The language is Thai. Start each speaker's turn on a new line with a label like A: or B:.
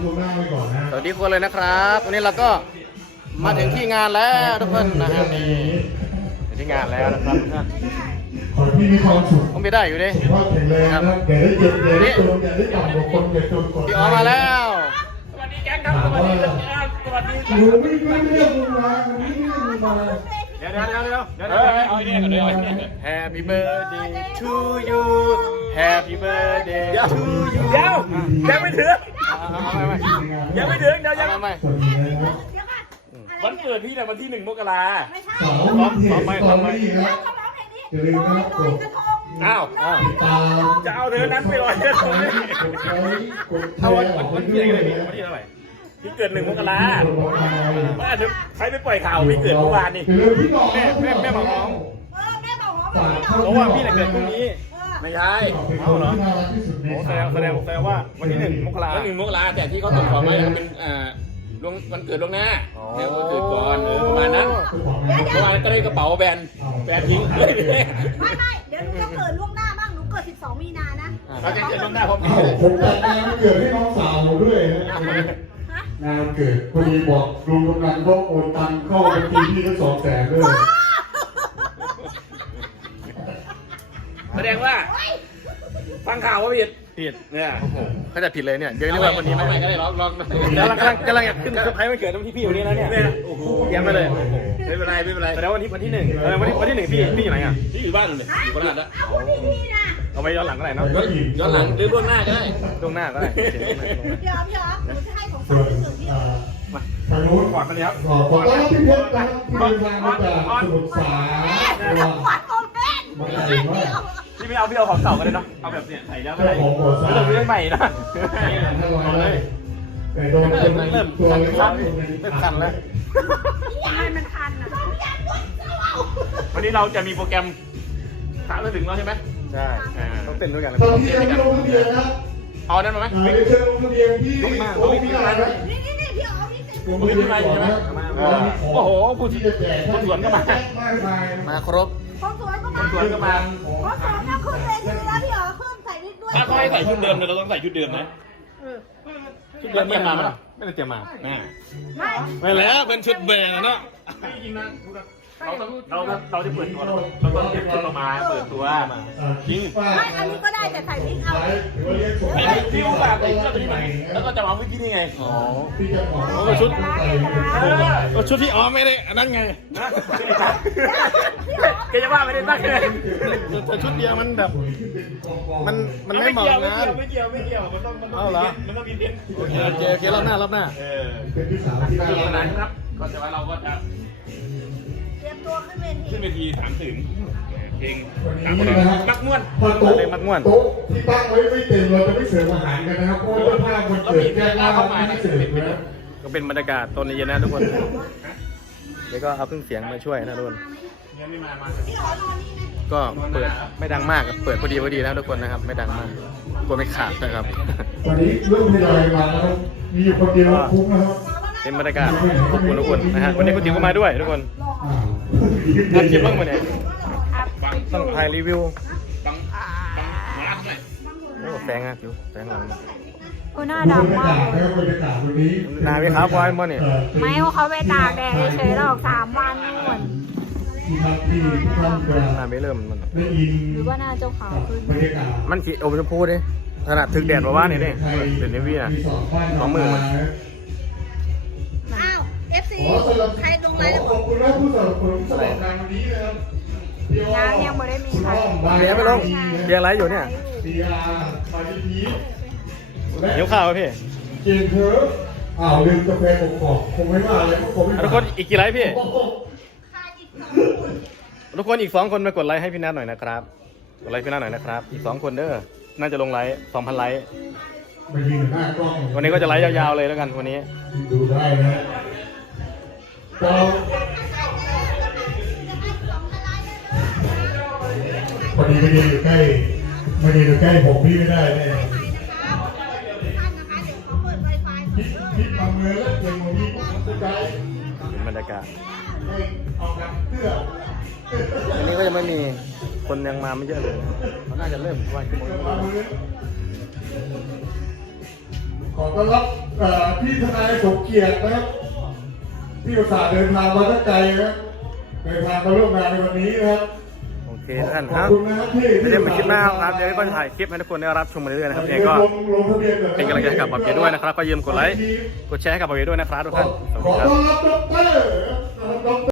A: ล่วงหน้าไว้ก่อนนะ
B: สวัสดีทุกคนเลยนะครับวันนี้เราก็มาถึงที่งานแล้วทุกคนนะครับนี่ถึงที่งานแล้วนะครับ
A: ขอให้พี่มีความสุข
B: ผมไม่ได้อยู่ดิ
A: สุขภาพแข็งแรงนะอย่าได้เจ็บอย่าได้จนอย่าได้ต่ำกว่าคนอย่าจนกว่า
B: พี่ออกมาแล้ว
C: สวัสดีแก๊งครับสวัสดีครับสวัสดี
A: หนูไม่เรียกมึงมาไม่เรียกมึงมา
C: เดี๋ยวเอาเนี่ยกันเลยเอาเนี่ยกัน
B: Happy birthday to you Happy birthday to you
C: เดี๋ยวยังไม่ถึงยังไม่ถึงเดี๋ยวยัง
B: ไม่
A: สวัสดีนะครับ
C: วันเกิดพี่เนี่ยวันที่1 มกรา
A: สาววินเทจสตอรี่ครับอย่าลืมนะครับกด
C: อ้าว
A: ติดตาม
C: จะเอาเธอนั้นไปลอยกระทง
A: กดไลค์กดแช
C: เอา
A: ร์
C: วันที่ไหนกันเลยวันที่เท่าไหร่พี่เกิด1 มกรา
A: กดไลค์
C: ว่าใครไปปล่อยข่าวพี่เกิดเมื่อวานนี่
A: อย่าลืมพี่น้อง
C: แม่บอกน้อง
A: ฝากเข้
C: เพราะว่าพี่เนี่ยเกิดพรุ่งนี้ไม่ใช่
A: เอาเหรอที่น่ารักที่สุดใน
C: แสดงว่าวันที่1 มกราวัน1 มกราแต่ที่เขาส่งของมาเป็นวันเกิดล่วงหน้าแล้ววันเกิดก่อนประมาณนั้นเมื่อวานก็ได้กระเป๋าแบรนด์ทิ้ง
D: ไม่เดี๋ยวหนูจะเกิดล่วงหน้าบ้าง หนูเกิด 12 มีนานะ
C: เราจะเกิดล่วงหน้าพร้อม
A: เอ้าผมจัดงานวันเกิดให้น้องสาวผมด้วยนะ
D: ฮะ
A: งานวันเกิดพอดีบอกลุงกำนันก็โอนตังเข้าบัญชีพี่ก็200,000ด้วย
C: แสดงว่าฟังข่าวว่าผิด
B: ผิด
C: เนี่ย
B: เขาจะผิดเลยเนี่ยเดี๋ยวเรียกว่าวันนี้ไหม
C: เอาใหม่ก็ได้ลอง
B: กำลังอยากขึ้นเซอร์ไพรส์วันเกิดวันที่พี่วันนี้แล้วเนี่ย
C: โอ้โห
B: เตรียมไปเลย
C: ไม่เป็นไร
B: แต่แล้ววันที่1วันที่1พี่อยู่ไหนอ่ะ
C: ที่อยู่บ้านเลยอยู่โคราชแล้ว
D: เอาคนที่พี่นะ
B: เอาไว้ย้อนหลังก็ได้เนาะ
C: ย้อนหลังหรือล่วงหน้าก็ได้
B: ตรงหน้าก็ได้
D: พี่อ๋อหนูจะให้ของ
A: ส่
D: ฝา
A: วน
D: กที่สุดพี่อ๋อ
A: ทางนู้น
C: ก่อนกันเลยครับ
A: ขอต้อนรับพี่เพชรนะครับที่เดินทางมาจากสมุทรสาคร
D: ขวัญของเล่น
A: มาไกลมาก
C: พี่ไม่เอาพี่เอาของเก่าก็ได้เนาะเอาแบบเนี่ยใส่แล้วก็ได้
A: เจ้าของหัวสา
C: ไม่ต้องซื้อใหม่นะ
A: 500เลยแต่โดนคน
B: เริ่ม
A: ตัว
B: คัน
A: เล็ก
B: เริ่มคันแล้ว
D: ยายมันคันอ่ะ
C: วันนี้เราจะมีโปรแกรม3 ถึงแล้วใช่ไหม
B: ใช่ต้องเต้นด้วยกัน
A: ตอนที่ยังไม่ลงทะเบียนนะครับ
C: เอานั้นมาไหม
A: เดี๋ยวเชิญลงทะเบียนที่โอ้พี่อะไรนะ
D: นี่พี่อ๋อพี่เซ็น
A: ลงทะเบียนก่อนนะ
C: โอ้โหผู้
A: ที่
C: ที่
A: จะแจก
C: ผู้สวนก็มา
A: มากมาย
B: มาครบ
D: ของสวนก็มา
C: สวนก็มา
D: ของสวนก็ขึ้นเวทีแล้วพี่อ๋อขึ้นใส่วิกด้วย
C: ถ้าเขาให้ใส่ชุดเดิมเราต้องใส่ชุดเดิมนะชุดเดิมเตรียมมาไหมล่ะ
B: ไม่ได้เตรียมมา
D: ไม่
B: ไม่แล้วเป็นชุดแบรนด์เนาะ
C: จริงนะเราจะเปิดตัวเราต้องเตรียมชุดเรามาเปิดตัวจริง
D: ไม่อันนี้ก็ได้แต่ใส่วิกเอา
C: ไอ้ที่อุตส่าห์ไปเชื่อตัวนี้มาแล้วก็จะมาเมื่อกี้นี่ไง
B: อ๋อ
A: พี่จะบอก
B: ก็ชุดก็ชุดที่อ๋อไม่ได้อันนั้นไง
C: นะแกจะว่าไม่ได้ตั้งเลย
B: แต่ชุดเดียวมันแบบมันไม่เหมาะงาน
C: ไม่เกี่ยวมันต้องมีเทน
B: โอเครอบหน้ารอบหน้า
A: เป็นพี่สาวที่น่า
C: สนุกส
A: รั
C: นาน
A: ก
C: ครับก็จะว่าเราก็จะ
D: เตรียมตัวขึ้นเวที
C: ขึ้นเวทีถามถึงเพลง
A: วันนี้นะครับ
C: นักม้วน
A: พอโต๊ะที่ตั้งไว้ไม่เต็มเราจะไม่เสิร์ฟอาหารกันนะครับเพราะว่าภาพมันเกิดแก้หน้าไม่เสิร์ฟนะ
B: ก็เป็นบรรยากาศตอนเย็นนะทุกคนแล้วก็เอาเครื่องเสียงมาช่วยนะทุกคน
C: ยังไม่มา
D: พี่อ๋อนอนนี่ไหม
B: ก็เปิดไม่ดังมากเปิดพอดีนะทุกคนนะครับไม่ดังมากกลัวไม่ขาดนะครับ
A: วันนี้เรื่องทยอยมาแล้วมีอยู่คนเดียวคุ้มนะครับ
B: เป็นบรรยากาศขอบคุณทุกคนนะฮะวันนี้คุณติ๋วก็มาด้วยทุกคน
A: อ่า
B: ทำคลิปบ้างมาเนี่ยต้องถ่ายรีวิว
C: บังมาลักหน่อย
B: โอ้แสงอะติ๋วแสงหลัง
D: โอ้หน้า
A: บรร
D: ดำ
A: ยากาม
D: าก
A: ศนะครับบรรยากาศวันนี้
B: นาวิครับวายมั้งเนี่ย
D: ไม่ว่าเขาไปตากแดดเฉยๆหรอก3 วันนู่น
A: ที่พักที่ท่านจะ
B: นาไม่เริ่มมัน
A: ได้ยิน
D: หรือว่าหน้าเจ้าขาวขึ้น
A: บรรยากาศ
B: มันสีอมชมพูดิขนาดถึกแดดว่าเนี่ยนี่เป็นเนวี่อะ 20,000มัน
D: อ้าว FC ใครลงไลน์แล้ว
A: ขอบคุณนะผู้สนับสนุนสำหรับงานวันนี้นะครับพี่อ้อ
D: ยังไม่ได้มีใคร
B: เบียร์ไม่ลงเบียร์ไรอยู่เนี่ย
A: พีอาร์มาดีพีและ
B: หิวข้าวไหมพี่
A: เกมเธอลืมกาแฟกรอบๆคงไม่ว่าอะไรเพราะผมไม่
B: ทุกคนอีกกี่ไลค์พี่
D: ค่าอีก2
B: ทุกคนอีก2 คนไปกดไลค์ให้พี่นัทหน่อยนะครับกดไลค์พี่นัทหน่อยนะครับอีก2 คนเด้อน่าจะลงไลค์ 2,000 ไลค์
A: มายืนหน้ากล้อง
B: วันนี้ก็จะไลค์ยาวๆเลยแล้วกันวันนี้
A: ดูได้นะเราพอดีไม่ได้อยู่ใกล้ไม่ได้อยู่ใกล้ผมพี่ไม่ได้เนี่ย คิดมาเมื่อแล้วเก่งกว่าพี่ผมใจ
B: เป็นบรรยากาศ
A: เอากันเพื่อ
B: อันนี้ก็ยังไม่มีคนยังมาไม่เยอะเลยเขาน่าจะเริ่มว่าชั่วโมง
A: มาเมื่อขอต้อนรับพี่ทนายสมเกียรตินะครับที่อุตส่าห์เดินทางมาตั้งไกลนะเดินทางมาร่วมงานในวันนี้นะครับ
B: โอเคท่านครับ
A: ขอบคุณนะครับที่
B: เดี๋ยวมาคลิปหน้าครับเดี๋ยวก็ถ่ายคลิปให้ทุกคนได้รับชมมาเรื่อยๆนะครับยังไงก็
A: ลงทะเบียนก่อนนะ
B: เป็นกำลังใจให้กับบ๊อบเบียด้วยนะครับก็อย่าลืมกดไลค์กดแชร์ให้กับบ๊อบเบียด้วยนะครับทุกท่านสวัส
A: ข
B: ดี
A: อ
B: ครับ
A: ต้อนรับดร